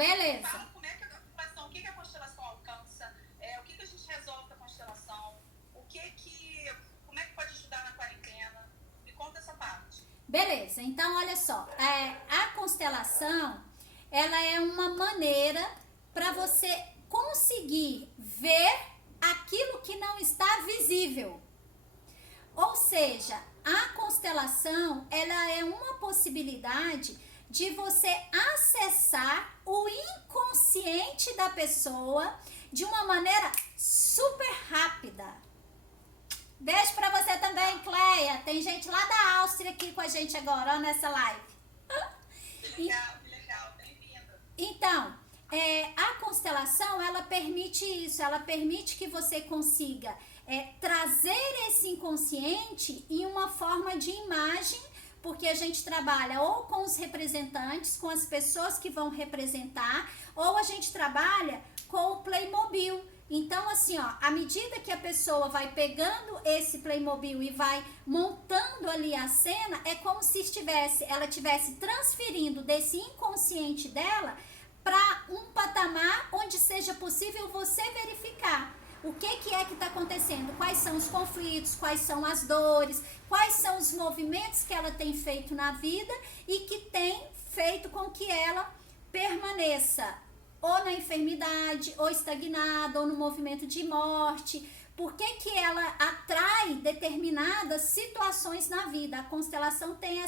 Beleza. Fala como é que a constelação, o que a constelação alcança, o que a gente resolve com a constelação, como é que pode ajudar na quarentena. Me conta essa parte. Beleza, então olha só, a constelação, ela é uma maneira para você conseguir ver aquilo que não está visível. Ou seja, a constelação, ela é uma possibilidade de você acessar o inconsciente da pessoa de uma maneira super rápida. Beijo pra você também, Cleia. Tem gente lá da Áustria aqui com a gente agora, ó, nessa live. Que legal, bem-vinda. Então, a constelação, ela permite isso, ela permite que você consiga trazer esse inconsciente em uma forma de imagem, porque a gente trabalha ou com os representantes, com as pessoas que vão representar, ou a gente trabalha com o Playmobil. Então, assim, ó, à medida que a pessoa vai pegando esse Playmobil e vai montando ali a cena, é como se ela estivesse transferindo desse inconsciente dela para um patamar onde seja possível você verificar o que é que está acontecendo, quais são os conflitos, quais são as dores, quais são os movimentos que ela tem feito na vida e que tem feito com que ela permaneça ou na enfermidade, ou estagnada, ou no movimento de morte. Por que ela atrai determinadas situações na vida? A constelação tem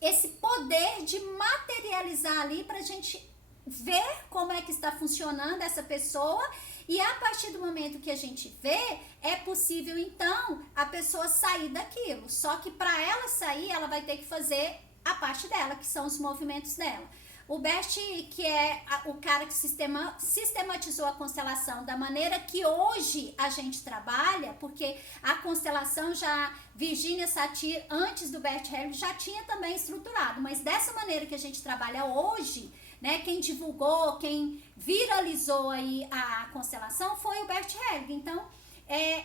esse poder de materializar ali para a gente ver como é que está funcionando essa pessoa, e a partir do momento que a gente vê, é possível então a pessoa sair daquilo. Só que para ela sair, ela vai ter que fazer a parte dela, que são os movimentos dela. O Bert, que é o cara que sistematizou a constelação da maneira que hoje a gente trabalha, porque a constelação Virginia Satir, antes do Bert Hellinger, já tinha também estruturado, mas dessa maneira que a gente trabalha hoje, né, quem divulgou, quem viralizou aí a constelação foi o Bert Hellinger. Então,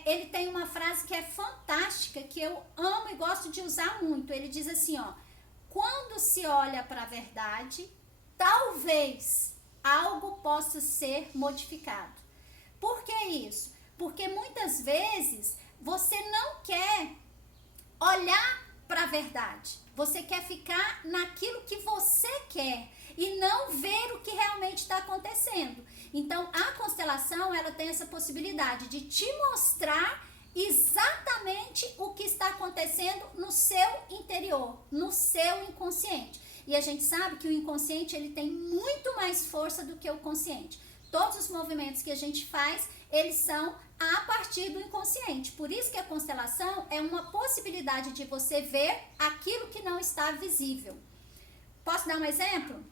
ele tem uma frase que é fantástica, que eu amo e gosto de usar muito. Ele diz assim, ó: quando se olha para a verdade, talvez algo possa ser modificado. Por que isso? Porque muitas vezes você não quer olhar para a verdade. Você quer ficar naquilo que você quer e não ver o que realmente está acontecendo. Então, a constelação, ela tem essa possibilidade de te mostrar exatamente o que está acontecendo no seu interior, no seu inconsciente. E a gente sabe que o inconsciente, ele tem muito mais força do que o consciente. Todos os movimentos que a gente faz, eles são a partir do inconsciente. Por isso que a constelação é uma possibilidade de você ver aquilo que não está visível. Posso dar um exemplo?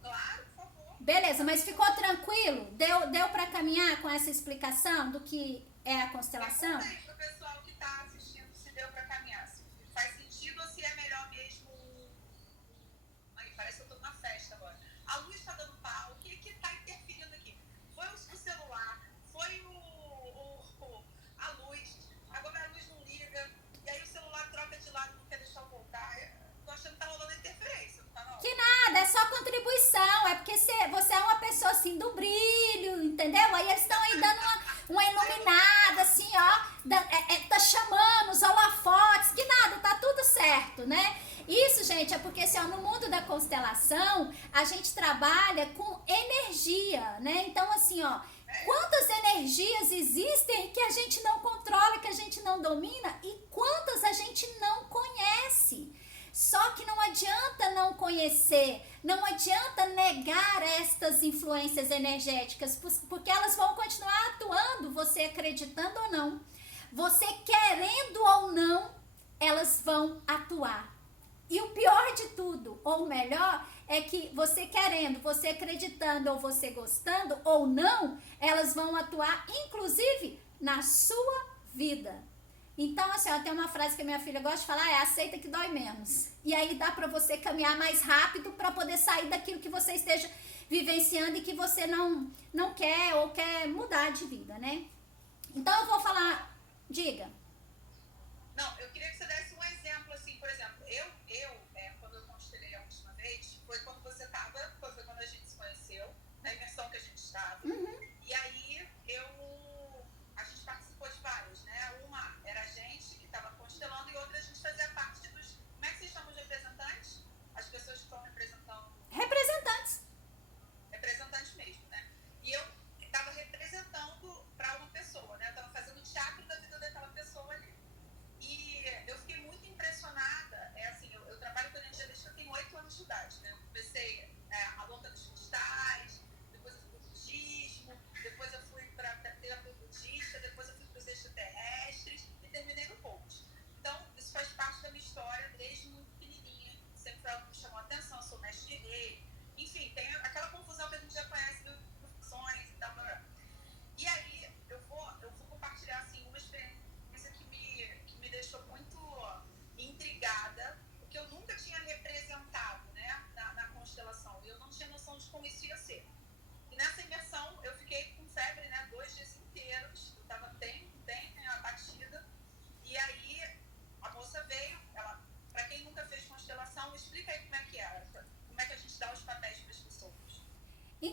Claro, por favor. Beleza, mas ficou tranquilo? Deu para caminhar com essa explicação do que é a constelação? Pergunta aí pro pessoal que tá assistindo se deu para caminhar, se faz sentido ou se é melhor mesmo. Aí, parece que eu tô numa festa agora. A luz está dando pau, o que tá interferindo aqui? Foi o celular, foi a luz, agora a luz não liga, e aí o celular troca de lado, não quer deixar eu voltar. Tô achando que tá rolando interferência, não tá não? Que nada, é só contribuição, é porque você é uma pessoa assim do brilho, entendeu? Aí eles estão aí dando uma iluminada, assim, ó, tá chamando os holofotes, que nada, tá tudo certo, né? Isso, gente, é porque assim, ó, no mundo da constelação, a gente trabalha com energia, né? Então, assim, ó, quantas energias existem que a gente não controla, que a gente não domina, e quantas a gente não conhece. Só que não adianta não conhecer, não adianta negar estas influências energéticas, porque elas vão continuar atuando, você acreditando ou não, você querendo ou não, elas vão atuar. E o pior de tudo, ou melhor, é que você querendo, você acreditando ou você gostando ou não, elas vão atuar inclusive na sua vida. Então, assim, ó, tem uma frase que a minha filha gosta de falar, aceita que dói menos. E aí dá pra você caminhar mais rápido pra poder sair daquilo que você esteja vivenciando e que você não quer ou quer mudar de vida, né? Então eu vou falar, diga. Não, eu queria que você desse um exemplo, assim, por exemplo, quando eu constelei a última vez, foi quando você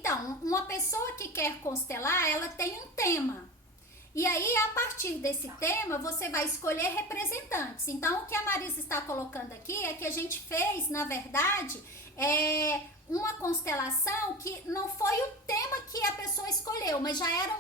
Então, uma pessoa que quer constelar, ela tem um tema. E aí, a partir desse tema, você vai escolher representantes. Então, o que a Marisa está colocando aqui é que a gente fez, na verdade, uma constelação que não foi o tema que a pessoa escolheu, mas já era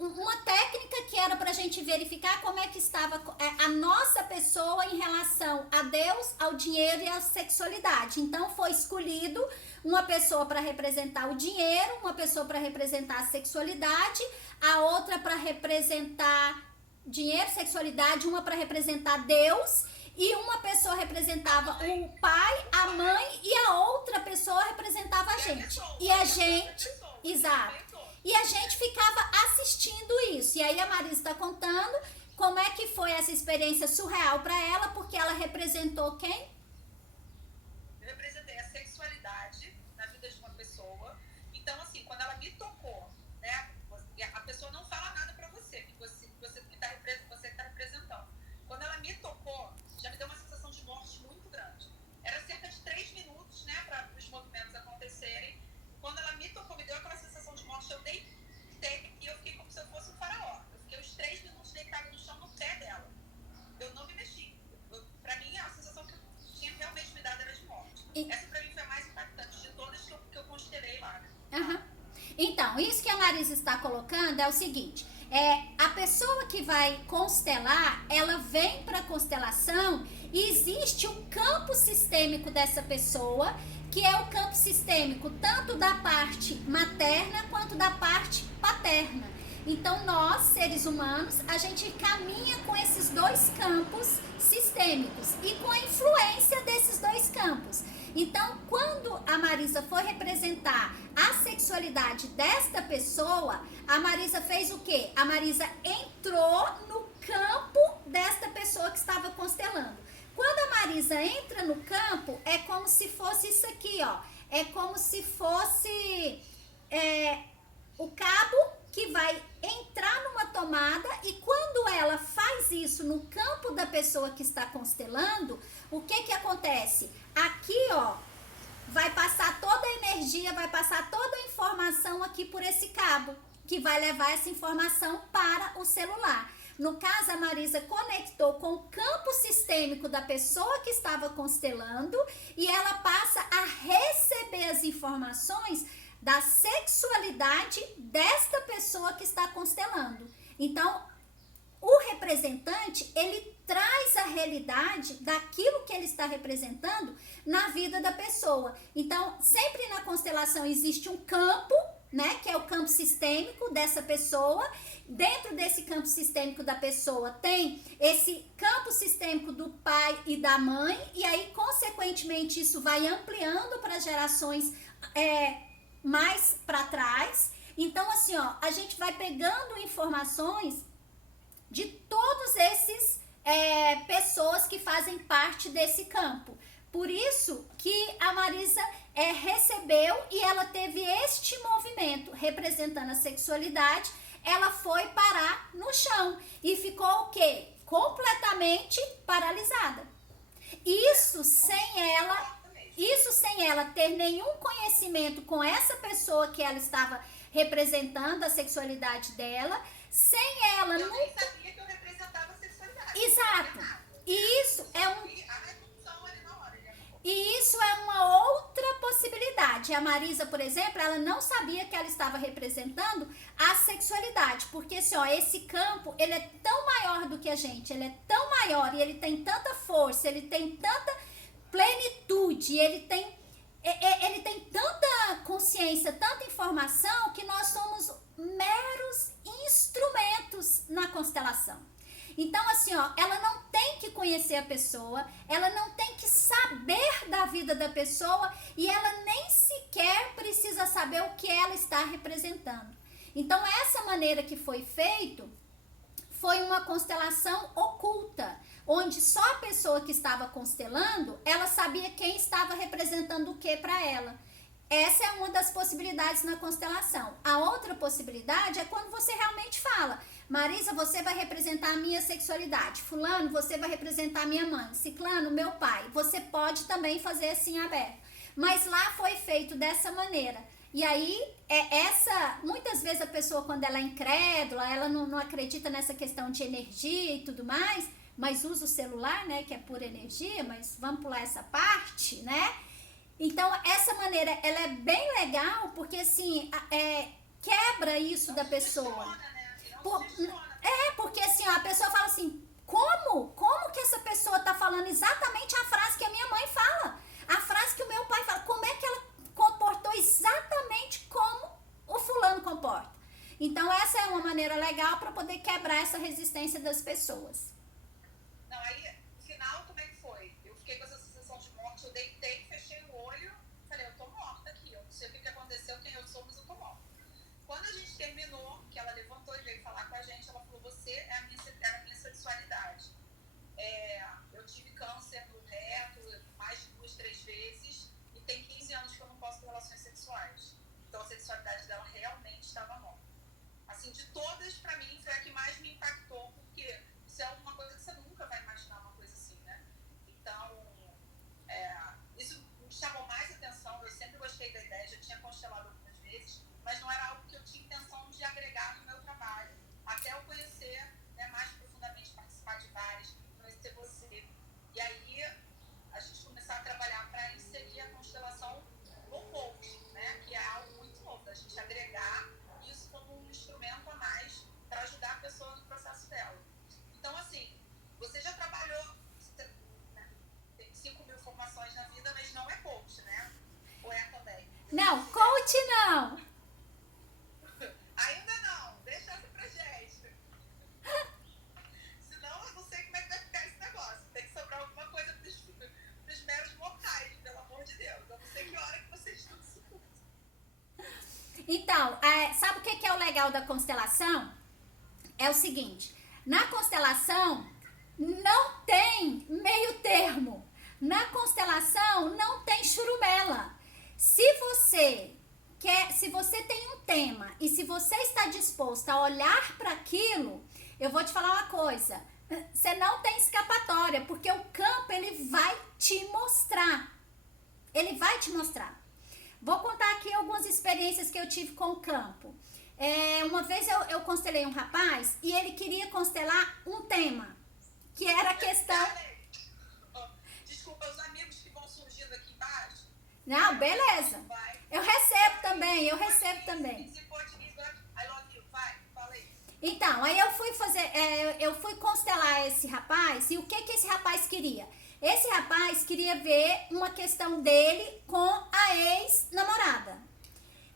uma técnica que era para a gente verificar como é que estava a nossa pessoa em relação a Deus, ao dinheiro e à sexualidade. Então, foi escolhido uma pessoa para representar o dinheiro, uma pessoa para representar a sexualidade, a outra para representar dinheiro, sexualidade, uma para representar Deus, e uma pessoa representava o pai, a mãe, e a outra pessoa representava a gente. E a gente, exato. E a gente ficava assistindo isso. E aí a Marisa está contando como é que foi essa experiência surreal para ela, porque ela representou quem? Eu representei a sexualidade na vida de uma pessoa. Então, assim, quando ela me tocou, né? A pessoa não fala nada pra você, que você tá representando. Quando ela me tocou, já me deu uma sensação de morte muito grande. Era cerca de 3 minutos, né, para os movimentos acontecerem. Quando ela me tocou, me deu aquela sensação de morte, eu deitei e eu fiquei como se eu fosse um faraó. Eu fiquei os 3 minutos deitada no chão, no pé dela. Eu não me mexi. Pra mim, a sensação que eu tinha realmente me dado era de morte. Essa pra mim foi a mais impactante de todas que eu constelei lá. Uhum. Então, isso que a Marisa está colocando é o seguinte, a pessoa que vai constelar, ela vem para a constelação e existe um campo sistêmico dessa pessoa, que é o campo sistêmico tanto da parte materna quanto da parte paterna. Então, nós, seres humanos, a gente caminha com esses dois campos sistêmicos e com a influência desses dois campos. Então, quando a Marisa foi representar a sexualidade desta pessoa, a Marisa fez o quê? A Marisa entrou no campo desta pessoa que estava constelando. Quando a Marisa entra no campo, é como se fosse isso aqui, ó. É como se fosse o cabo que vai entrar numa tomada, e quando ela faz isso no campo da pessoa que está constelando, o que que acontece? Aqui, ó, vai passar toda a energia, vai passar toda a informação aqui por esse cabo, que vai levar essa informação para o celular. No caso, a Marisa conectou com o campo sistêmico da pessoa que estava constelando, e ela passa a receber as informações da sexualidade desta pessoa que está constelando. Então, o representante, ele traz a realidade daquilo que ele está representando na vida da pessoa. Então, sempre na constelação existe um campo, né, que é o campo sistêmico dessa pessoa. Dentro desse campo sistêmico da pessoa tem esse campo sistêmico do pai e da mãe, e aí, consequentemente, isso vai ampliando para gerações mais para trás. Então, assim, ó, a gente vai pegando informações de todos esses pessoas que fazem parte desse campo. Por isso que a Marisa recebeu, e ela teve este movimento representando a sexualidade. Ela foi parar no chão e ficou o quê? Completamente paralisada. Isso sem ela ter nenhum conhecimento com essa pessoa que ela estava representando, a sexualidade dela, sem ela eu nem sabia que eu representava a sexualidade. Exato. E isso é uma outra possibilidade. A Marisa, por exemplo, ela não sabia que ela estava representando a sexualidade, porque assim, ó, esse campo, ele é tão maior do que a gente, ele é tão maior, e ele tem tanta força, ele tem tanta plenitude, ele tem tanta consciência, tanta informação, que nós somos meros instrumentos na constelação. Então, assim, ó, ela não tem que conhecer a pessoa, ela não tem que saber da vida da pessoa, e ela nem sequer precisa saber o que ela está representando. Então, essa maneira que foi feito foi uma constelação oculta, onde só a pessoa que estava constelando, ela sabia quem estava representando o que para ela. Essa é uma das possibilidades na constelação. A outra possibilidade é quando você realmente fala: Marisa, você vai representar a minha sexualidade. Fulano, você vai representar a minha mãe. Ciclano, meu pai. Você pode também fazer assim aberto. Mas lá foi feito dessa maneira. E aí, muitas vezes a pessoa, quando ela é incrédula, ela não acredita nessa questão de energia e tudo mais, mas usa o celular, né, que é pura energia, mas vamos pular essa parte, né? Então, essa maneira, ela é bem legal, porque assim, quebra isso da pessoa. Porque assim, ó, a pessoa fala assim, como que essa pessoa tá falando exatamente a frase que a minha mãe fala? A frase que o meu pai fala, como é que ela comportou exatamente como o fulano comporta? Então, essa é uma maneira legal para poder quebrar essa resistência das pessoas. Não, aí, no final, como é que foi? Eu fiquei com essa sensação de morte, eu deitei, fechei o olho, falei, eu tô morta aqui, eu não sei o que aconteceu, quem eu sou, mas eu tô morta. Quando a gente terminou, que ela levantou e veio falar com a gente, ela falou, você é a minha sexualidade. Eu tive câncer no reto mais de 2, 3 vezes e tem 15 anos que eu não posso ter relações sexuais. Então a sexualidade dela realmente estava morta. Assim, de todas, pra mim, foi a que mais me impactou, porque isso é uma coisa que você nunca vai imaginar uma coisa assim, né? Então, isso me chamou mais atenção. Eu sempre gostei da ideia, já tinha constelado algumas vezes, mas não era algo que eu tinha intenção de agregar no meu trabalho, até eu conhecer, né, mais profundamente, participar de vários, conhecer você. E aí, a gente começar a trabalhar para inserir a constelação no coach, né, que é algo muito novo, da gente agregar isso como um instrumento a mais para ajudar a pessoa no processo dela. Então, assim, você já trabalhou, né, tem 5 mil formações na vida, mas não é coach, né? Ou é também? Não, coach não! Ainda não, deixa essa pra gente. Senão eu não sei como é que vai ficar esse negócio. Tem que sobrar alguma coisa pros meros mortais, pelo amor de Deus. Eu não sei que hora que vocês estão se curso. Então, sabe o que é o legal da constelação? É o seguinte, na constelação não tem meio termo. Na constelação não tem churumela. Se você tem um tema e se você está disposto a olhar para aquilo, eu vou te falar uma coisa, você não tem escapatória, porque o campo ele vai te mostrar. Ele vai te mostrar. Vou contar aqui algumas experiências que eu tive com o campo. Uma vez eu constelei um rapaz e ele queria constelar um tema, que era a questão... Desculpa, os amigos que vão surgindo aqui embaixo. Não, beleza. Eu recebo também. Então, aí eu fui constelar esse rapaz, e o que esse rapaz queria? Esse rapaz queria ver uma questão dele com a ex-namorada.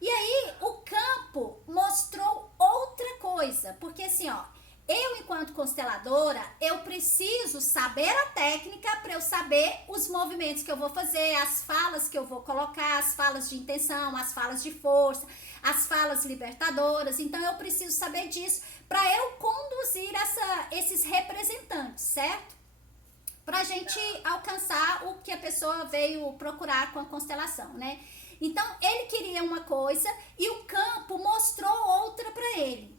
E aí, o campo mostrou outra coisa, porque assim, ó, eu enquanto consteladora, eu preciso saber a técnica para eu saber os movimentos que eu vou fazer, as falas que eu vou colocar, as falas de intenção, as falas de força, as falas libertadoras. Então, eu preciso saber disso para eu conduzir esses representantes, certo? Pra gente alcançar o que a pessoa veio procurar com a constelação, né? Então, ele queria uma coisa e o campo mostrou outra para ele.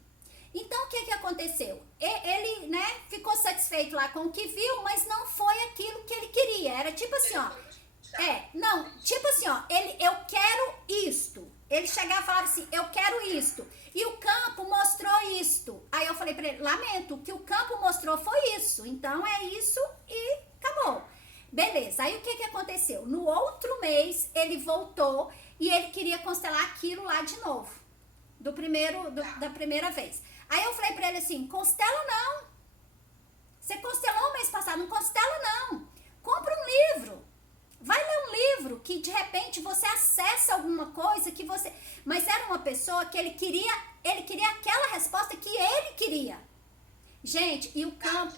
Então, o que aconteceu? Ele, né, ficou satisfeito lá com o que viu, mas não foi aquilo que ele queria. Era tipo assim, ó. Tipo assim, ó, eu quero isto. Ele chegava e falava assim, eu quero isto. E o campo mostrou isto. Aí eu falei pra ele, lamento, o que o campo mostrou foi isso. Então é isso e acabou. Beleza, aí o que aconteceu? No outro mês, ele voltou e ele queria constelar aquilo lá de novo. Da primeira vez. Aí eu falei pra ele assim, constela não. Você constelou o mês passado, não constela não. Compra um livro. Vai ler um livro que de repente você acessa alguma coisa que você... Mas era uma pessoa que ele queria aquela resposta que ele queria. Gente, e o campo...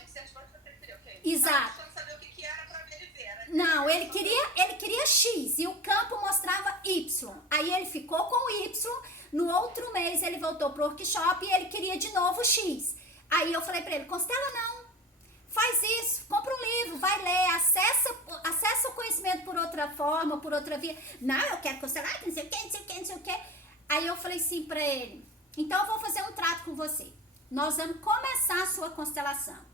Exato. Não, ele queria X e o campo mostrava Y. Aí ele ficou com o Y, no outro mês ele voltou pro workshop e ele queria de novo X. Aí eu falei pra ele, constela não. Faz isso, compra um livro, vai ler, acessa o conhecimento por outra forma, por outra via. Não, eu quero constelar, não sei o que, não sei o que, não sei o que. Aí eu falei assim pra ele, então eu vou fazer um trato com você. Nós vamos começar a sua constelação.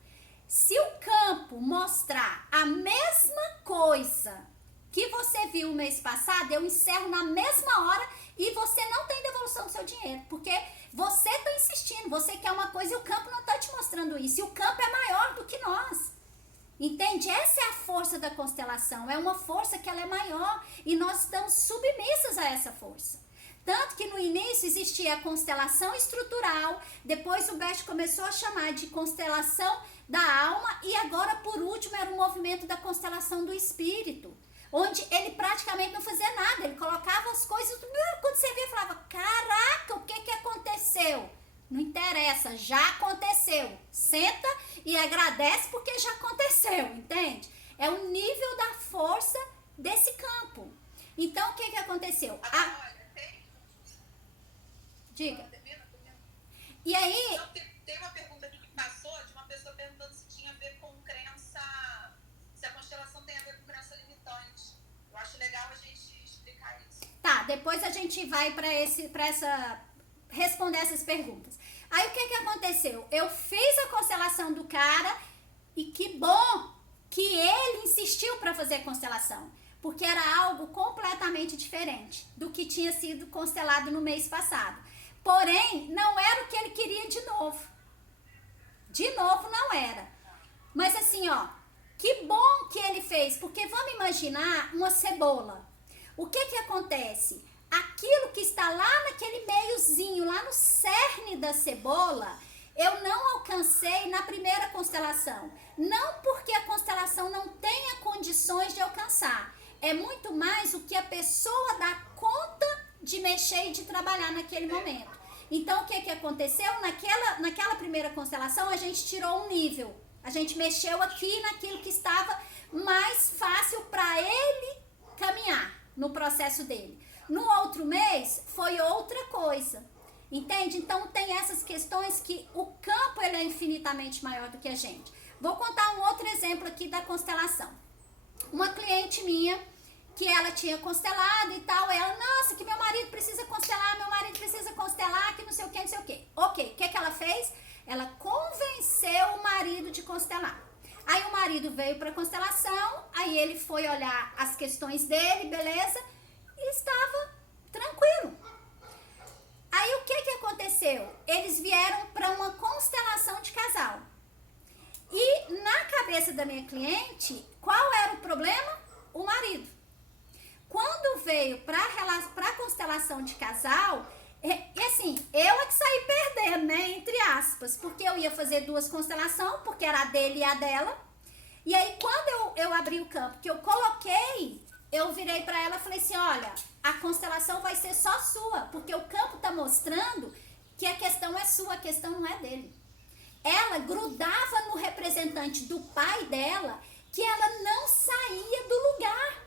Se o campo mostrar a mesma coisa que você viu o mês passado, eu encerro na mesma hora E você não tem devolução do seu dinheiro, porque você está insistindo, você quer uma coisa e o campo não está te mostrando isso. E o campo é maior do que nós. Entende? Essa é a força da constelação. É uma força que ela é maior e nós estamos submissas a essa força. Tanto que no início existia a constelação estrutural, depois o Bert começou a chamar de constelação da alma e agora, por último, era o movimento da constelação do espírito, onde ele praticamente não fazia nada, ele colocava as coisas, quando você via, falava, caraca, o que aconteceu? Não interessa, já aconteceu. Senta e agradece porque já aconteceu, entende? É o nível da força desse campo. Então, o que aconteceu? Diga. E aí... Então, tem uma pergunta aqui que passou de uma pessoa perguntando se tinha a ver com crença, se a constelação tem a ver com crença limitante. Eu acho legal a gente explicar isso. Tá, depois a gente vai responder essas perguntas. Aí o que aconteceu? Eu fiz a constelação do cara e que bom que ele insistiu para fazer a constelação, porque era algo completamente diferente do que tinha sido constelado no mês passado. Porém, não era o que ele queria de novo. De novo não era. Mas assim, ó, que bom que ele fez, porque vamos imaginar uma cebola. O que acontece? Aquilo que está lá naquele meiozinho, lá no cerne da cebola, eu não alcancei na primeira constelação. Não porque a constelação não tenha condições de alcançar. É muito mais o que a pessoa dá conta de mexer e de trabalhar naquele momento. Então, o que aconteceu? Naquela primeira constelação, a gente tirou um nível. A gente mexeu aqui naquilo que estava mais fácil para ele caminhar no processo dele. No outro mês, foi outra coisa. Entende? Então, tem essas questões que o campo ele é infinitamente maior do que a gente. Vou contar um outro exemplo aqui da constelação. Uma cliente minha, que ela tinha constelado e tal, ela, nossa, que meu marido precisa constelar, que não sei o que, não sei o que. Ok, o que ela fez? Ela convenceu o marido de constelar. Aí o marido veio para constelação, aí ele foi olhar as questões dele, beleza? E estava tranquilo. Aí o que aconteceu? Eles vieram para uma constelação de casal. E na cabeça da minha cliente, qual era o problema? O marido. Quando veio para a constelação de casal, e assim, eu é que saí perdendo, né, entre aspas, porque eu ia fazer duas constelações, porque era a dele e a dela. E aí, quando eu abri o campo, que eu coloquei, eu virei para ela e falei assim, olha, a constelação vai ser só sua, porque o campo tá mostrando que a questão é sua, a questão não é dele. Ela grudava no representante do pai dela, que ela não saía do lugar.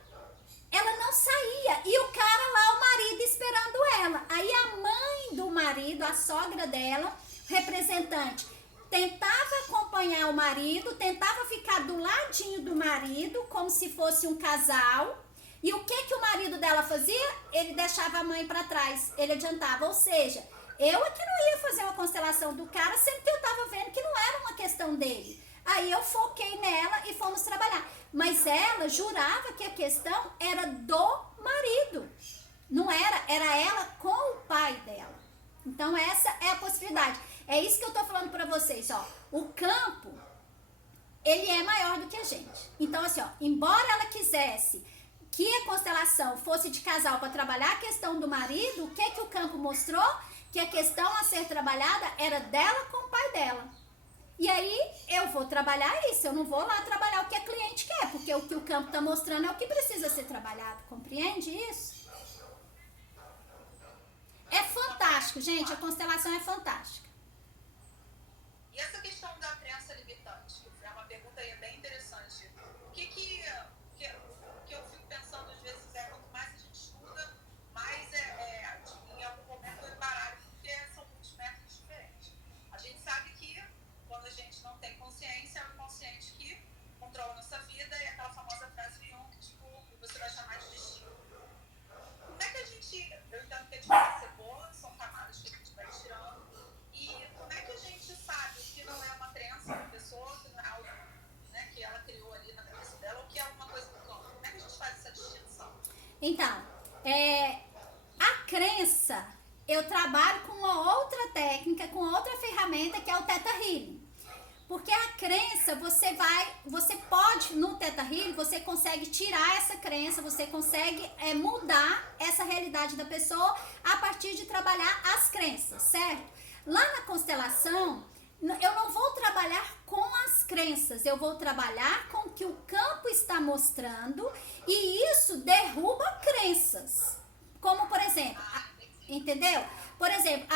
Ela não saía. E o cara lá, o marido, esperando ela. Aí a mãe do marido, a sogra dela, representante, tentava acompanhar o marido, tentava ficar do ladinho do marido, como se fosse um casal. E o que o marido dela fazia? Ele deixava a mãe para trás. Ele adiantava. Ou seja, eu é que não ia fazer uma constelação do cara, sendo que eu tava vendo que não era uma questão dele. Aí eu foquei nela e fomos trabalhar. Mas ela jurava que a questão era do marido. Não era, era ela com o pai dela. Então essa é a possibilidade. É isso que eu tô falando pra vocês, ó. O campo, ele é maior do que a gente. Então assim, ó, embora ela quisesse que a constelação fosse de casal para trabalhar a questão do marido, o que o campo mostrou? Que a questão a ser trabalhada era dela com o pai dela. E aí, eu vou trabalhar isso, eu não vou lá trabalhar o que a cliente quer, porque o que o campo está mostrando é o que precisa ser trabalhado, compreende isso? É fantástico, gente, a constelação é fantástica. E essa questão da crença limitante, que é uma pergunta aí bem interessante. O que eu fico pensando às vezes é quanto mais a gente estuda, mais em algum momento eu embaralho, porque são muitos métodos diferentes. A gente sabe que quando a gente não tem consciência, é o inconsciente que controla a nossa vida e aquela famosa frase de Jung, tipo, você vai chamar de destino. Como é que a gente, eu entendo que é difícil ser boa, são camadas que a gente vai tirando, e como é que a gente sabe que não é uma crença da pessoa, que não é algo, né, que ela criou ali na cabeça dela, ou que é alguma coisa do campo? Como é que a gente faz essa distinção? Então, a crença, eu trabalho com uma outra técnica, com outra ferramenta que é o Theta Healing. Porque a crença, você pode, no Theta Healing, você consegue tirar essa crença, você consegue mudar essa realidade da pessoa a partir de trabalhar as crenças, certo? Lá na constelação, eu não vou trabalhar com as crenças, eu vou trabalhar com o que o campo está mostrando e isso derruba crenças. Como, por exemplo, entendeu? Por exemplo,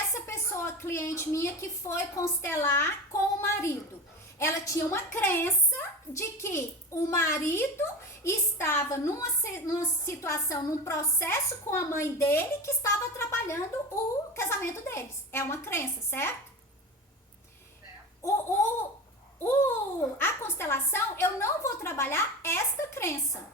essa pessoa, cliente minha, que foi constelar com o marido. Ela tinha uma crença de que o marido estava numa situação, num processo com a mãe dele que estava atrapalhando o casamento deles. É uma crença, certo? A constelação, eu não vou trabalhar esta crença.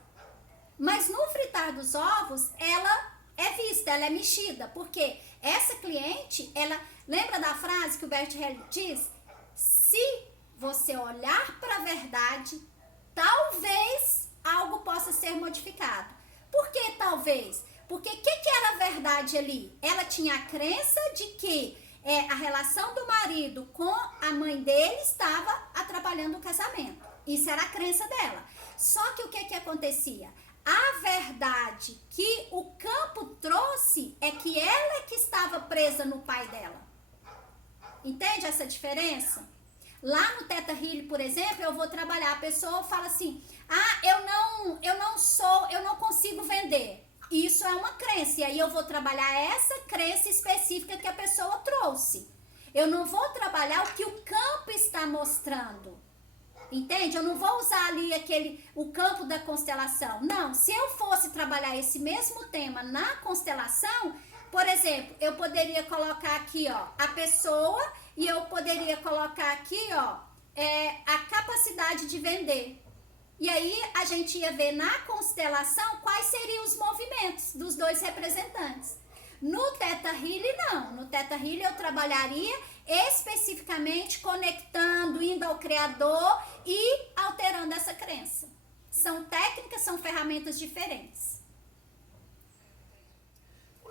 Mas no fritar dos ovos, ela é vista, ela é mexida, porque essa cliente, ela lembra da frase que o Bert Hellinger diz? Se você olhar para a verdade, talvez algo possa ser modificado. Por que talvez? Porque o que era a verdade ali? Ela tinha a crença de que a relação do marido com a mãe dele estava atrapalhando o casamento. Isso era a crença dela. Só que o que acontecia? A verdade que o campo trouxe é que ela é que estava presa no pai dela. Entende essa diferença? Lá no Theta Healing, por exemplo, eu vou trabalhar, a pessoa fala assim, eu não consigo vender. Isso é uma crença, e aí eu vou trabalhar essa crença específica que a pessoa trouxe. Eu não vou trabalhar o que o campo está mostrando. Entende? Eu não vou usar ali o campo da constelação. Não, se eu fosse trabalhar esse mesmo tema na constelação, por exemplo, eu poderia colocar aqui, ó, a pessoa e eu poderia colocar aqui, ó, a capacidade de vender. E aí a gente ia ver na constelação quais seriam os movimentos dos dois representantes. No Theta Healing, não. No Theta Healing eu trabalharia especificamente conectando, indo ao Criador e alterando essa crença. São técnicas, são ferramentas diferentes.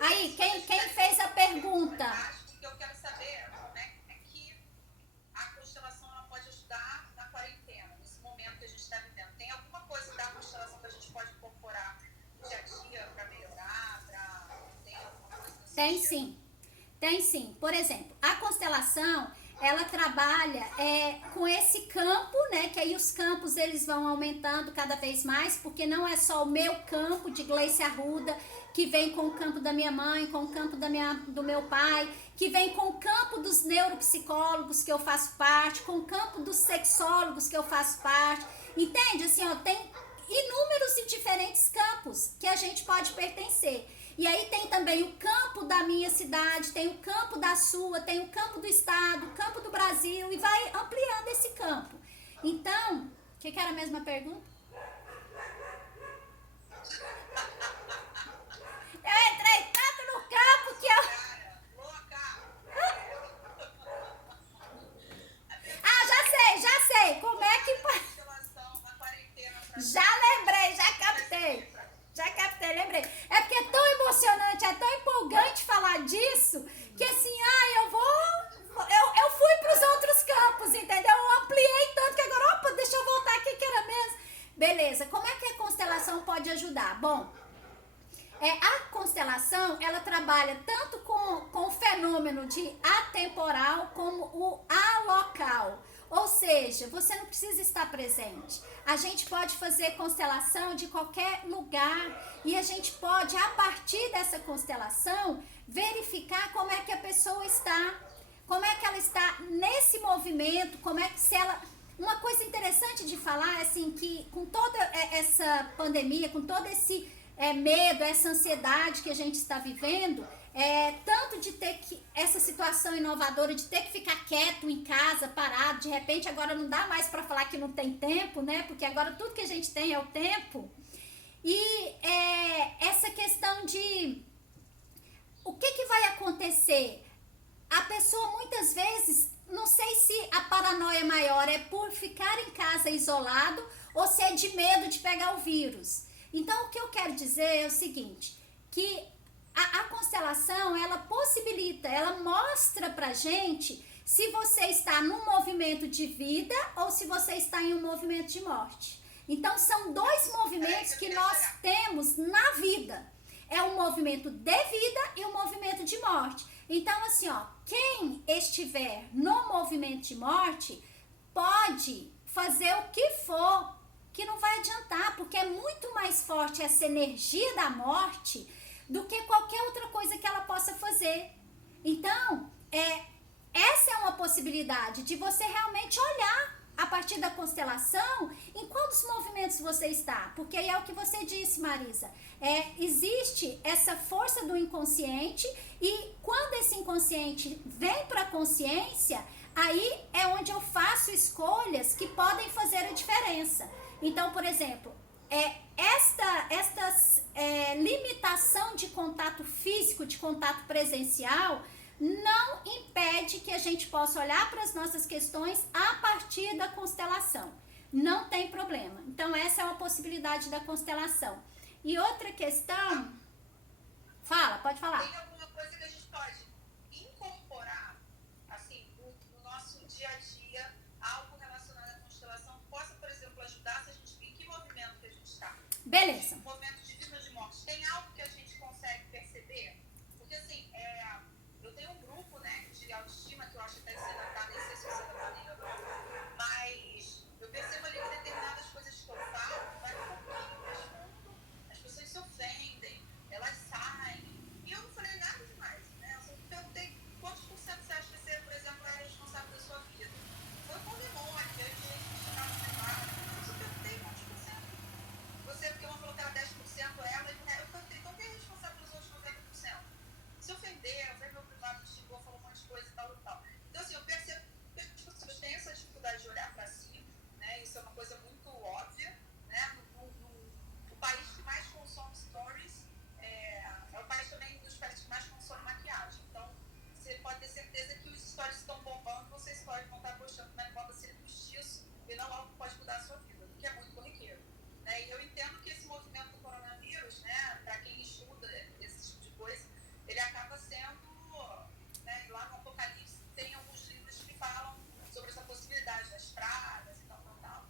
Aí, quem fez a pergunta? O que eu quero saber como é que a constelação ela pode ajudar na quarentena, nesse momento que a gente está vivendo. Tem alguma coisa da constelação que a gente pode incorporar no dia a dia para melhorar, tem alguma coisa assim? Tem sim. Tem sim. Por exemplo, a constelação, ela trabalha com esse campo, né? Que aí os campos, eles vão aumentando cada vez mais, porque não é só o meu campo de Gleice Arruda, que vem com o campo da minha mãe, com o campo do meu pai, que vem com o campo dos neuropsicólogos, que eu faço parte, com o campo dos sexólogos, que eu faço parte. Entende? Assim, ó, tem inúmeros e diferentes campos que a gente pode pertencer. E aí tem também o campo da minha cidade, tem o campo da sua, tem o campo do estado, o campo do Brasil, e vai ampliando esse campo. Então, o que era a mesma pergunta? Eu entrei tanto no campo que eu... já sei. Como é que... Já lembrei, já captei, lembrei. É porque é tão emocionante, é tão empolgante falar disso, que assim, eu fui para os outros campos, entendeu? Eu ampliei tanto que agora, opa, deixa eu voltar aqui que era mesmo. Beleza, como é que a constelação pode ajudar? Bom, a constelação, ela trabalha tanto com o fenômeno de atemporal como o alocal. Ou seja, você não precisa estar presente. A gente pode fazer constelação de qualquer lugar e a gente pode, a partir dessa constelação, verificar como é que a pessoa está, como é que ela está nesse movimento, como é que se ela... Uma coisa interessante de falar é assim, que com toda essa pandemia, com todo esse medo, essa ansiedade que a gente está vivendo, tanto de ter que, essa situação inovadora de ter que ficar quieto em casa, parado, de repente agora não dá mais para falar que não tem tempo, né? Porque agora tudo que a gente tem é o tempo. E essa questão de o que vai acontecer? A pessoa muitas vezes, não sei se a paranoia maior é por ficar em casa isolado ou se é de medo de pegar o vírus. Então o que eu quero dizer é o seguinte: que a constelação, ela possibilita, ela mostra pra gente se você está num movimento de vida ou se você está em um movimento de morte. Então, são dois movimentos que nós temos na vida. É um movimento de vida e um movimento de morte. Então, assim, ó, quem estiver no movimento de morte pode fazer o que for, que não vai adiantar, porque é muito mais forte essa energia da morte do que qualquer outra coisa que ela possa fazer. Então, essa é uma possibilidade de você realmente olhar a partir da constelação em quantos movimentos você está. Porque aí é o que você disse, Marisa. Existe essa força do inconsciente e quando esse inconsciente vem para a consciência, aí é onde eu faço escolhas que podem fazer a diferença. Então, por exemplo, esta limitação de contato físico, de contato presencial, não impede que a gente possa olhar para as nossas questões a partir da constelação. Não tem problema. Então, essa é uma possibilidade da constelação. E outra questão... Fala, pode falar. Tem alguma coisa que a gente pode incorporar, assim, no nosso dia a dia, algo relacionado à constelação, que possa, por exemplo, ajudar se a gente... Em que movimento que a gente está? Beleza. Movimento de vida ou de morte. Tem algo que a gente consegue perceber? Porque, assim, eu tenho um grupo, né, de autoestima que eu acho até que você não tá, nem sei se você não tá dentro, mas eu percebo ali que determinadas coisas que eu falo vai um pouquinho mais fundo, as pessoas se ofendem, elas saem, e eu não falei nada demais, né? Eu só perguntei quantos por cento você acha que você, por exemplo, é responsável da sua vida. Foi com demônio, que a gente estava separado, eu só perguntei quantos por cento. Você, porque uma falou que era 10%, ela, eu perguntei, então quem é responsável pelos outros 90%? Se ofendeu, veio meu privado, xingou, falou um monte de coisa e tal e tal. Então, assim, eu percebo que as pessoas têm essa dificuldade de olhar para si, né? Isso é uma coisa muito óbvia, né? O país que mais consome stories é o país também dos países que mais consome maquiagem. Então, você pode ter certeza que os stories estão bombando, vocês podem não estar postando, mas bota ser postiço e não algo que pode mudar a sua vida, que é muito corriqueiro. Né? E eu entendo que esse movimento do coronavírus, né, para quem estuda esse tipo de coisa, ele acaba sendo, né, lá no Apocalipse tem alguns livros que falam sobre essa possibilidade das pragas e tal.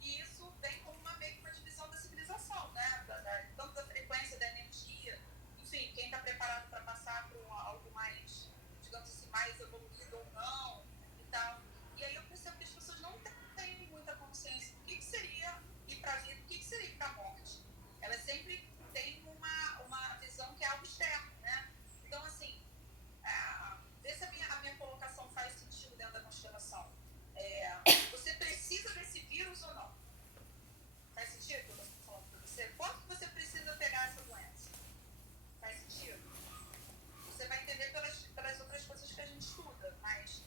E isso vem como meio que uma divisão da civilização, né, tanto da frequência, da energia, enfim, quem está preparado para passar por algo mais, digamos assim, mais evoluído ou não e tal. E aí eu percebo que as pessoas não têm muita consciência do que seria ir para a vida, o que seria ir para a morte. Elas sempre têm uma visão que é algo externo, né? Então, assim, vê se a minha colocação faz sentido dentro da constelação. Você precisa desse vírus ou não? Faz sentido o que eu estou falando para você? Quanto você precisa pegar essa doença? Faz sentido? Você vai entender pelas outras coisas que a gente estuda, mas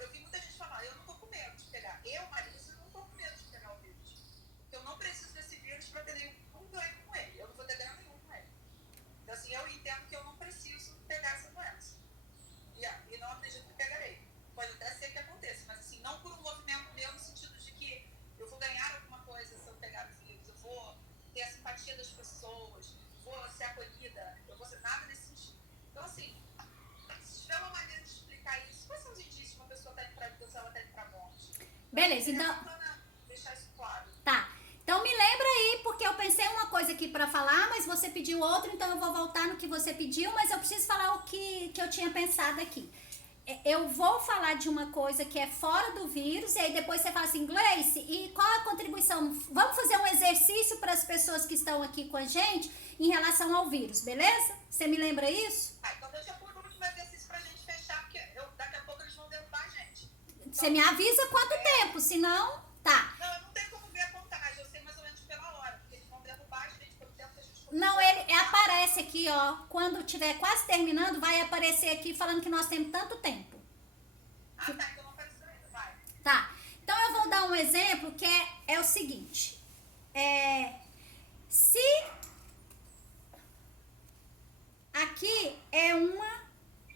eu vi muita gente falar, eu não estou com medo de pegar. Eu, Marisa, não estou com medo de pegar o vírus. Porque eu não preciso desse vírus para ter nenhum ganho com ele. Eu não vou ter ganho nenhum com ele. Então, assim, eu entendo que eu não preciso pegar essa doença. E não acredito que pegarei. Pode até ser que aconteça, mas assim, não por um movimento meu no sentido de que eu vou ganhar alguma coisa se eu pegar o vírus, eu vou ter a simpatia das pessoas, vou ser acolhida, eu vou ser nada nesse sentido. Então, assim, se tiver uma maneira de explicar isso, quais são os indícios que uma pessoa está indo para a vida ou se ela está indo para a morte? Beleza, então... Deixar isso claro. Tá. Então me lembra aí, porque eu pensei uma coisa aqui pra falar, mas você pediu outra, então eu vou voltar no que você pediu, mas eu preciso falar o que eu tinha pensado aqui. Eu vou falar de uma coisa que é fora do vírus, e aí depois você fala assim, Gleice, e qual a contribuição? Vamos fazer um exercício para as pessoas que estão aqui com a gente em relação ao vírus, beleza? Você me lembra isso? Então deixa por último exercício pra gente fechar, porque daqui a pouco eles vão derrubar a gente. Então, você me avisa quanto tempo, senão... Tá. Não, eu não tenho como ver a contagem, eu sei mais ou menos pela hora, porque eles vão derrubar a gente pelo tempo que a gente começou. Não, ele aparece aqui, ó. Quando estiver quase terminando, vai aparecer aqui falando que nós temos tanto tempo. Ah, tá, então não apareceu ainda, vai. Tá. Então eu vou dar um exemplo que é o seguinte. Se aqui é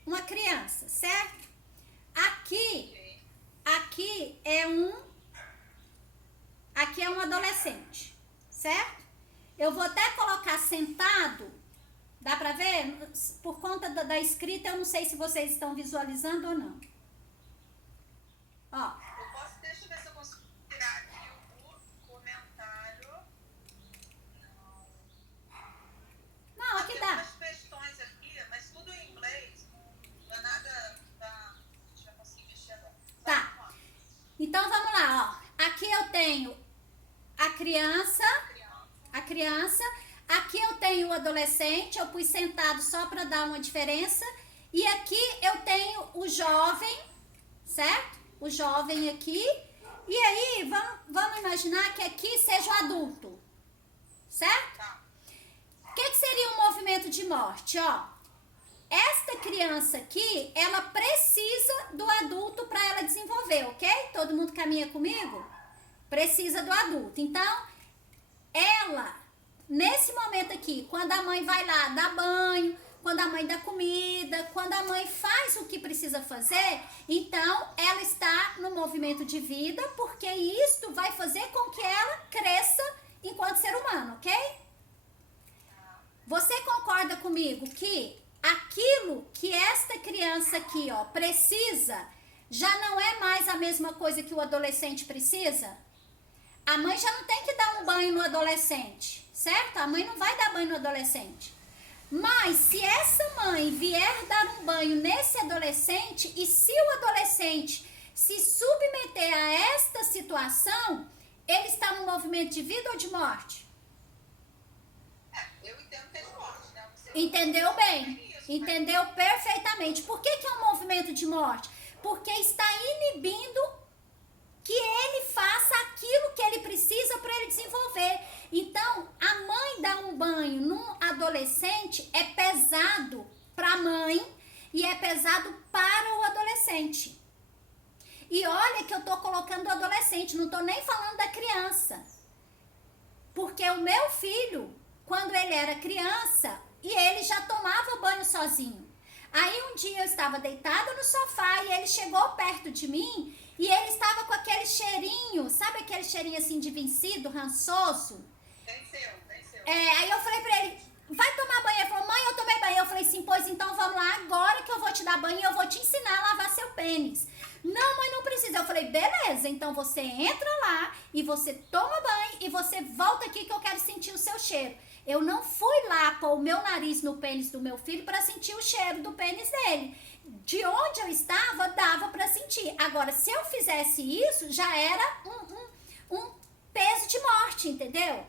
uma criança, certo? Aqui é um adolescente, certo? Eu vou até colocar sentado. Dá pra ver? Por conta da escrita, eu não sei se vocês estão visualizando ou não. Ó. Eu posso, deixa eu ver se eu consigo tirar aqui o comentário. Não, aqui Tem dá. umas questões aqui, mas tudo em inglês. Não é nada a gente vai conseguir mexer agora. Tá. Então vamos lá, ó. Aqui eu tenho a criança. Aqui eu tenho o adolescente, eu pus sentado só para dar uma diferença. E aqui eu tenho o jovem, certo? O jovem aqui. E aí, vamos imaginar que aqui seja o adulto, certo? O que seria um movimento de morte? Ó, esta criança aqui, ela precisa do adulto para ela desenvolver, ok? Todo mundo caminha comigo? Precisa do adulto. Então, ela, nesse momento aqui, quando a mãe vai lá dar banho, quando a mãe dá comida, quando a mãe faz o que precisa fazer, então ela está no movimento de vida, porque isto vai fazer com que ela cresça enquanto ser humano, ok? Você concorda comigo que aquilo que esta criança aqui, ó, precisa, já não é mais a mesma coisa que o adolescente precisa? A mãe já não tem que dar um banho no adolescente, certo? A mãe não vai dar banho no adolescente. Mas se essa mãe vier dar um banho nesse adolescente e se o adolescente se submeter a esta situação, ele está no movimento de vida ou de morte? Eu entendo que é de morte, né? Entendeu bem? Entendeu perfeitamente. Por que é um movimento de morte? Porque está inibindo que ele faça aquilo que ele precisa para ele desenvolver. Então, a mãe dar um banho num adolescente é pesado para a mãe e é pesado para o adolescente. E olha que eu tô colocando o adolescente, não tô nem falando da criança. Porque o meu filho, quando ele era criança, e ele já tomava banho sozinho. Aí um dia eu estava deitada no sofá e ele chegou perto de mim e ele estava com aquele cheirinho, sabe aquele cheirinho assim de vencido, rançoso? Venceu. Aí eu falei pra ele, vai tomar banho. Ele falou, mãe, eu tomei banho. Eu falei assim, pois então vamos lá agora que eu vou te dar banho e eu vou te ensinar a lavar seu pênis. Não, mãe, não precisa. Eu falei, beleza, então você entra lá e você toma banho e você volta aqui que eu quero sentir o seu cheiro. Eu não fui lá pôr o meu nariz no pênis do meu filho para sentir o cheiro do pênis dele. De onde eu estava, dava para sentir. Agora, se eu fizesse isso, já era um peso de morte, entendeu?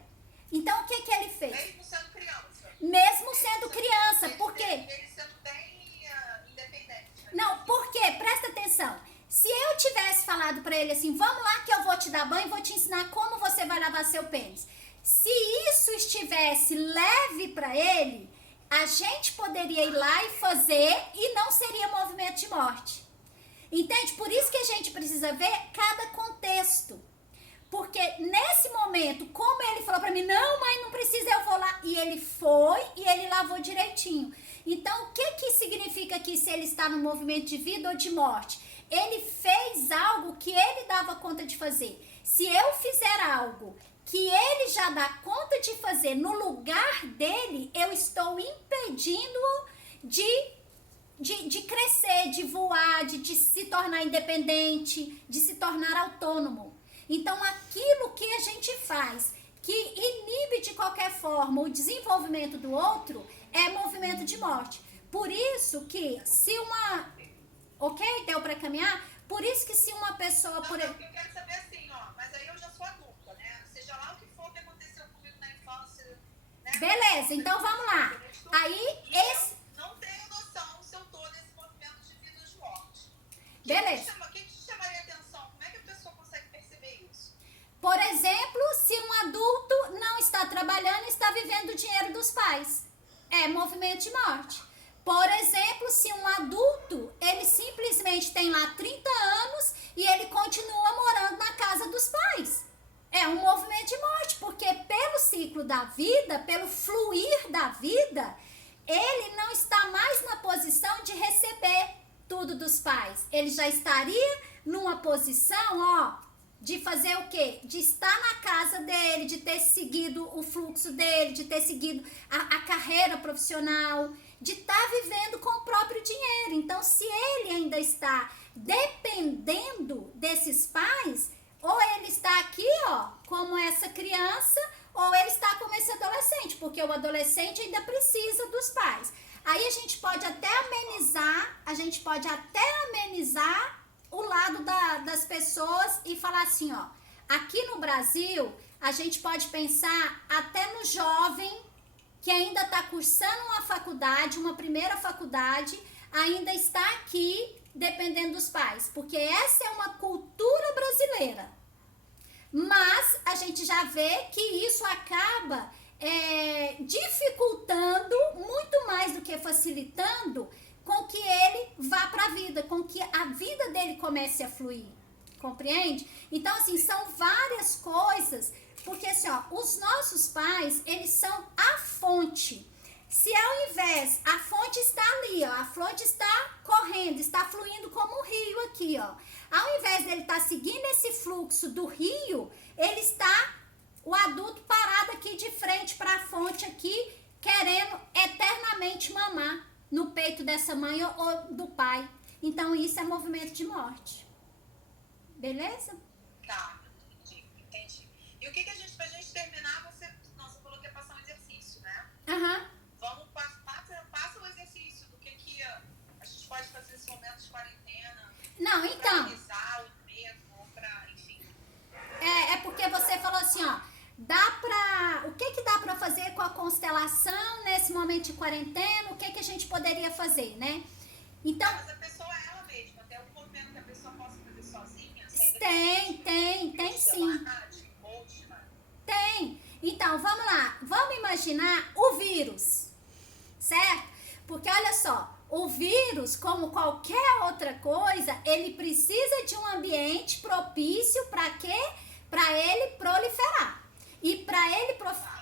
Então, o que ele fez? Mesmo sendo criança. Mesmo sendo criança, por quê? Ele sendo bem independente. Não, por quê? Presta atenção. Se eu tivesse falado pra ele assim, vamos lá que eu vou te dar banho e vou te ensinar como você vai lavar seu pênis. Se isso estivesse leve pra ele, a gente poderia ir lá e fazer e não seria movimento de morte. Entende? Por isso que a gente precisa ver cada contexto. Porque nesse momento, como ele falou pra mim, não, mãe, não precisa, eu vou lá. E ele foi e ele lavou direitinho. Então, o que significa aqui se ele está no movimento de vida ou de morte? Ele fez algo que ele dava conta de fazer. Se eu fizer algo que ele já dá conta de fazer no lugar dele, eu estou impedindo-o de crescer, de voar, de se tornar independente, de se tornar autônomo. Então, aquilo que a gente faz que inibe de qualquer forma o desenvolvimento do outro é movimento de morte. Por isso que se uma... Ok? Deu para caminhar? Por isso que se uma pessoa... Não, eu quero saber assim, ó, mas aí eu já sou adulta, né? Seja lá o que for que aconteceu comigo na infância, né? Beleza, então vamos lá. Aí, esse... Não tenho noção se eu tô nesse movimento de vida ou de morte. Beleza. O que te chamaria atenção? Como é que a pessoa consegue perceber isso? Por exemplo, se um adulto não está trabalhando e está vivendo o dinheiro dos pais. É movimento de morte. Por exemplo, se um adulto, ele simplesmente tem lá 30 anos e ele continua morando na casa dos pais. É um movimento de morte, porque pelo ciclo da vida, pelo fluir da vida, ele não está mais na posição de receber tudo dos pais. Ele já estaria numa posição, ó, de fazer o quê? De estar na casa dele, de ter seguido o fluxo dele, de ter seguido a carreira profissional, de estar vivendo com o próprio dinheiro. Então, se ele ainda está dependendo desses pais, ou ele está aqui, ó, como essa criança, ou ele está como esse adolescente, porque o adolescente ainda precisa dos pais. Aí a gente pode até amenizar o lado das pessoas e falar assim, ó, aqui no Brasil, a gente pode pensar até no jovem que ainda está cursando uma faculdade, uma primeira faculdade, ainda está aqui dependendo dos pais, porque essa é uma cultura brasileira. Mas a gente já vê que isso acaba dificultando muito mais do que facilitando com que ele vá para a vida, com que a vida dele comece a fluir, compreende? Então, assim, são várias coisas, porque assim, ó, os nossos pais, eles são a fonte. Se ao invés, a fonte está ali, ó, a fonte está correndo, está fluindo como um rio aqui, ó. Ao invés dele estar seguindo esse fluxo do rio, ele está, o adulto parado aqui de frente para a fonte aqui, querendo eternamente mamar no peito dessa mãe ou do pai. Então, isso é movimento de morte. Beleza? Tá, entendi. E o que a gente, pra gente terminar, você falou que ia passar um exercício, né? Aham. Vamos, passa o exercício do que a gente pode fazer nesse momento de quarentena. Não, então. Pra realizar o mesmo, pra, enfim. É porque você falou assim, ó, o que dá pra fazer com a constelação nesse momento de quarentena, o que a gente poderia fazer, né? Então... Mas a pessoa é ela mesma, tem algum movimento que a pessoa possa fazer sozinha? Tem sim. Tem. Então, vamos lá, vamos imaginar o vírus, certo? Porque olha só, o vírus, como qualquer outra coisa, ele precisa de um ambiente propício para quê? Para ele proliferar. E para ele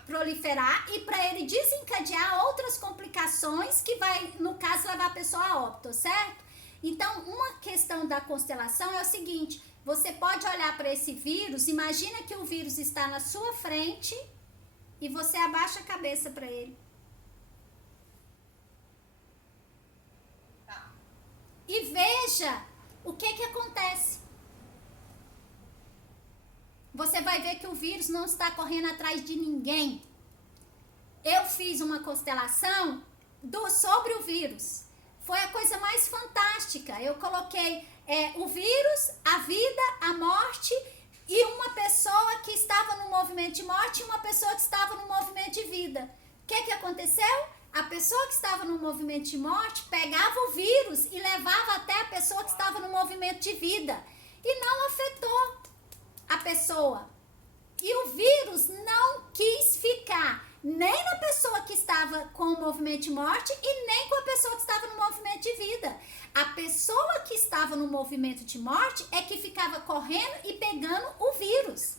proliferar e para ele desencadear outras complicações que vai, no caso, levar a pessoa a óbito, certo? Então, uma questão da constelação é o seguinte, você pode olhar para esse vírus, imagina que o vírus está na sua frente e você abaixa a cabeça para ele. E veja o que acontece. Você vai ver que o vírus não está correndo atrás de ninguém. Eu fiz uma constelação sobre o vírus. Foi a coisa mais fantástica. Eu coloquei o vírus, a vida, a morte e uma pessoa que estava no movimento de morte e uma pessoa que estava no movimento de vida. O que aconteceu? A pessoa que estava no movimento de morte pegava o vírus e levava até a pessoa que estava no movimento de vida. E não afetou a pessoa. E o vírus não quis ficar nem na pessoa que estava com o movimento de morte e nem com a pessoa que estava no movimento de vida. A pessoa que estava no movimento de morte é que ficava correndo e pegando o vírus.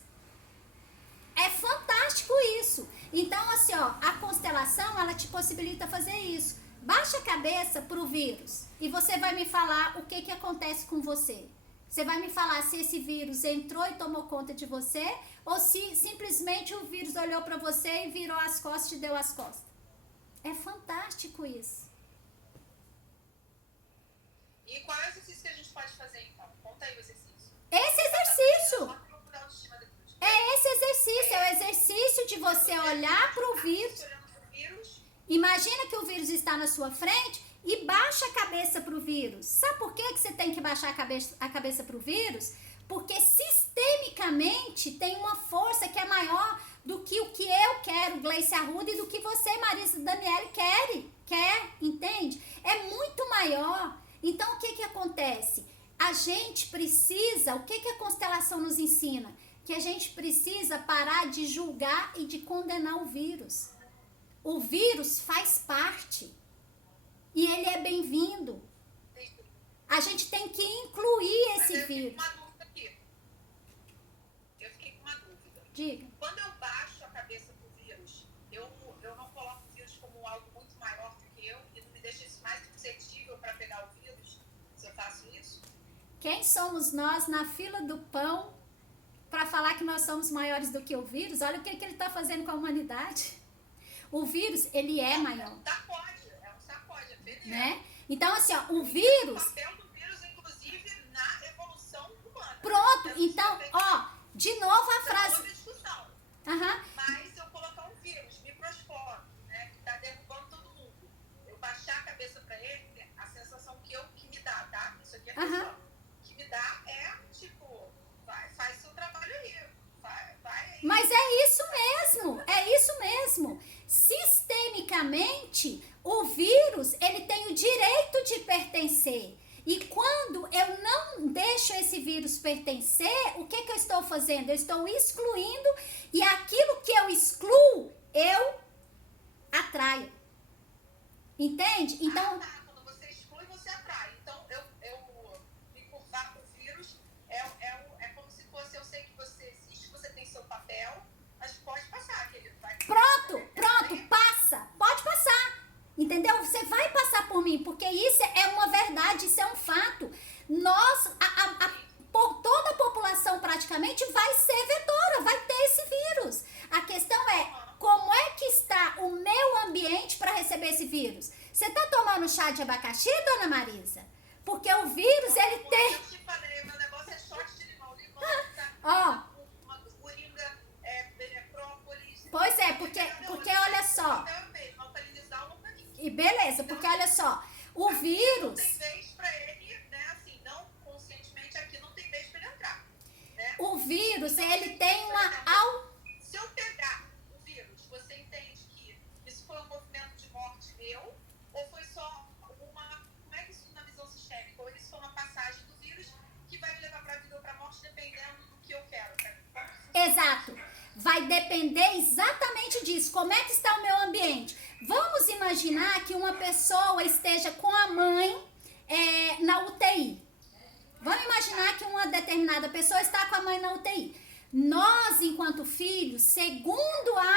É fantástico isso. Então, assim, ó, a constelação, ela te possibilita fazer isso. Baixa a cabeça pro vírus e você vai me falar o que acontece com você. Você vai me falar se esse vírus entrou e tomou conta de você ou se simplesmente o vírus olhou para você e virou as costas e te deu as costas. É fantástico isso. E qual é o exercício que a gente pode fazer, então? Conta aí o exercício. Esse exercício. É esse exercício. É o exercício de você olhar para o vírus. Imagina que o vírus está na sua frente e baixa a cabeça para o vírus. Sabe por que você tem que baixar a cabeça para o vírus? Porque sistemicamente tem uma força que é maior do que o que eu quero, Gleice Arruda, e do que você, Marisa Daniele, quer, entende? É muito maior. Então, o que acontece? A gente precisa, o que a constelação nos ensina? Que a gente precisa parar de julgar e de condenar o vírus. O vírus faz parte. E ele é bem-vindo. A gente tem que incluir esse vírus. Eu fiquei com uma dúvida. Diga. Quando eu baixo a cabeça pro vírus, eu não coloco o vírus como algo muito maior do que eu e não me deixa isso mais suscetível para pegar o vírus? Se eu faço isso? Quem somos nós na fila do pão para falar que nós somos maiores do que o vírus, olha o que ele está fazendo com a humanidade. O vírus, ele é maior. É um sacode, é veneno. Né? Então, assim, ó, o vírus... O papel do vírus, inclusive, na evolução humana. Pronto, então, ó, de novo a frase... Discussão. Aham. Mas se eu colocar um vírus microscópico, né, que tá derrubando todo mundo, eu baixar a cabeça pra ele, a sensação que me dá, tá? Isso aqui é pessoal. Que me dá é, tipo, faz seu trabalho aí. Vai aí. Mas é isso mesmo. Sistemicamente, o vírus, ele tem o direito de pertencer. E quando eu não deixo esse vírus pertencer, o que eu estou fazendo? Eu estou excluindo, e aquilo que eu excluo, eu atraio. Entende? Então... Quando você exclui, você atrai. Então, eu me curvar pro vírus é como se fosse, eu sei que você existe, você tem seu papel, mas pode passar, que ele vai... Pronto, passa. Pode passar. Entendeu? Você vai passar por mim, porque isso é uma verdade, isso é um fato. Nós, por toda a população praticamente, vai ser vetora, vai ter esse vírus. A questão é, como é que está o meu ambiente para receber esse vírus? Você tá tomando chá de abacaxi, dona Marisa? Porque o vírus, ele tem... Eu te falei, meu negócio é shot de limão. Limão, uma moringa, própolis... Pois é, porque olha só... E beleza, porque olha só, o vírus... Não tem vez pra ele, né, assim, não conscientemente aqui, não tem vez pra ele entrar, né? O vírus, ele tem uma... Se eu pegar o vírus, você entende que isso foi um movimento de morte meu, ou foi só uma... Como é que isso na visão sistêmica? Ou isso foi uma passagem do vírus que vai me levar pra vida ou pra morte, dependendo do que eu quero, né? Exato. Vai depender exatamente disso. Como é que está o meu ambiente? Vamos imaginar que uma pessoa esteja com a mãe na UTI. Vamos imaginar que uma determinada pessoa está com a mãe na UTI. Nós, enquanto filhos, segundo a